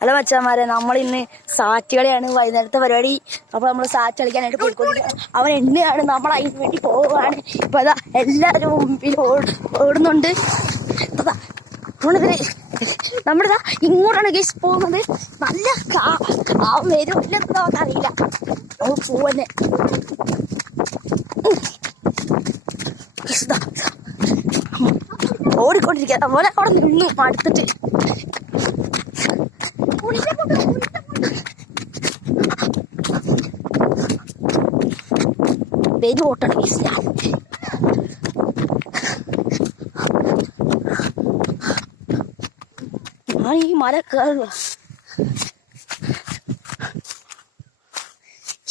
അല്ല മച്ചാന്മാരെ, നമ്മളിന്ന് സാറ്റ് കളിയാണ് വൈകുന്നേരത്തെ പരിപാടി. അപ്പൊ നമ്മൾ സാറ്റ് കളിക്കാനായിട്ട് പോയിക്കൊണ്ടിരിക്കുകയാണ്. അവൻ എണ്ണയാണ്, നമ്മൾ അതിന് വേണ്ടി പോവുകയാണ്. ഇപ്പൊ അതാ എല്ലാവരും മുമ്പിൽ ഓടുന്നുണ്ട്. നമ്മുടെ ഇങ്ങോട്ടാണ് ഗൈസ് പോകുന്നത്. നല്ല അവൻ വരുമില്ലെന്നോ അറിയില്ല, അവൻ പോവന്നെ. ഓടിക്കൊണ്ടിരിക്കുക. അതുപോലെ അവിടെ നിന്നു അടുത്തിട്ട് വെയിൽ ഓട്ടണം ഗൈസ്. ഞാൻ ഈ മല കയറുക.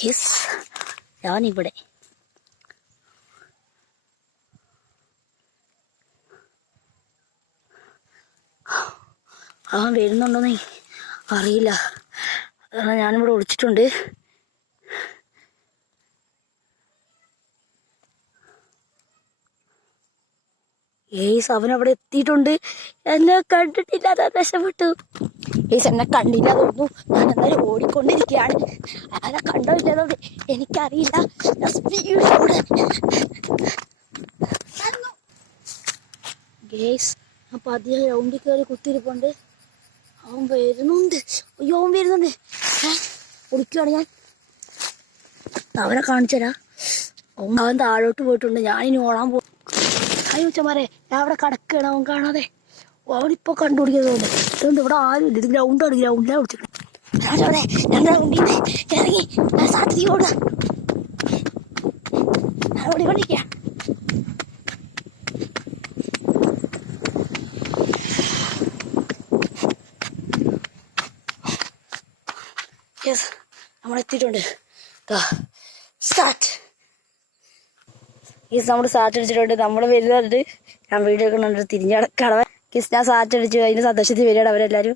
യെസ്, ഞാനിവിടെ. അവൻ വരുന്നുണ്ടോന്ന് അറിയില്ല, ഞാനിവിടെ ഒളിച്ചിട്ടുണ്ട്. ഏയ്സ് അവൻ അവിടെ എത്തിയിട്ടുണ്ട്. എന്നെ കണ്ടിട്ടില്ല, അതാ രക്ഷപ്പെട്ടു. ഏയ്സ് എന്നെ കണ്ടില്ല തോന്നുന്നു. ഞാൻ എന്തായാലും ഓടിക്കൊണ്ടിരിക്കുകയാണ്. അയാളെ കണ്ടോ ഇല്ലാതോട് എനിക്കറിയില്ല. ഗേസ് അപ്പൊ അധികം ഗ്രൗണ്ടിൽ കയറി കുത്തിരിപ്പുണ്ട്. അവൻ വരുന്നുണ്ട്. അയ്യോ, അവൻ വരുന്നുണ്ട്. ഒളിക്കുകയാണ് ഞാൻ. അവനെ കാണിച്ചരാ. അവൻ താഴോട്ട് പോയിട്ടുണ്ട്. ഞാനിനി ഓടാൻ പോകും. ഉച്ചമാരെ, ഞാൻ അവിടെ കിടക്കുകയാണ്. അവൻ കാണാതെ. അവനിപ്പോ കണ്ടുപിടിക്കുന്നത് ഇതുകൊണ്ട് ഇവിടെ ആരും ഇല്ല. ഇത് ഗ്രൗണ്ടാണ്. ഗ്രൗണ്ടിലാണ് വിളിച്ചിട്ടുണ്ട്. ഞാനവിടെ ഞാൻ ഗ്രൗണ്ടിൽ നിന്ന് ഇറങ്ങി ഞാൻ സാധ്യത ഓടുക. ഞാൻ ഓടിക്കൊണ്ടിരിക്കുക. യെസ്, നമ്മളെത്തിയിട്ടുണ്ട്. സ്റ്റാർട്ട്. കിസ് നമ്മൾ സാറ്റ് അടിച്ചിട്ടുണ്ട്. നമ്മൾ വരുന്നുണ്ട്. ഞാൻ വീഡിയോ ഒക്കെ തിരിഞ്ഞടക്കണം. കിസ് ഞാൻ സാറ്റ് അടിച്ചു. അതിന് സന്തോഷത്തിൽ വരികയാണ് അവരെല്ലാവരും.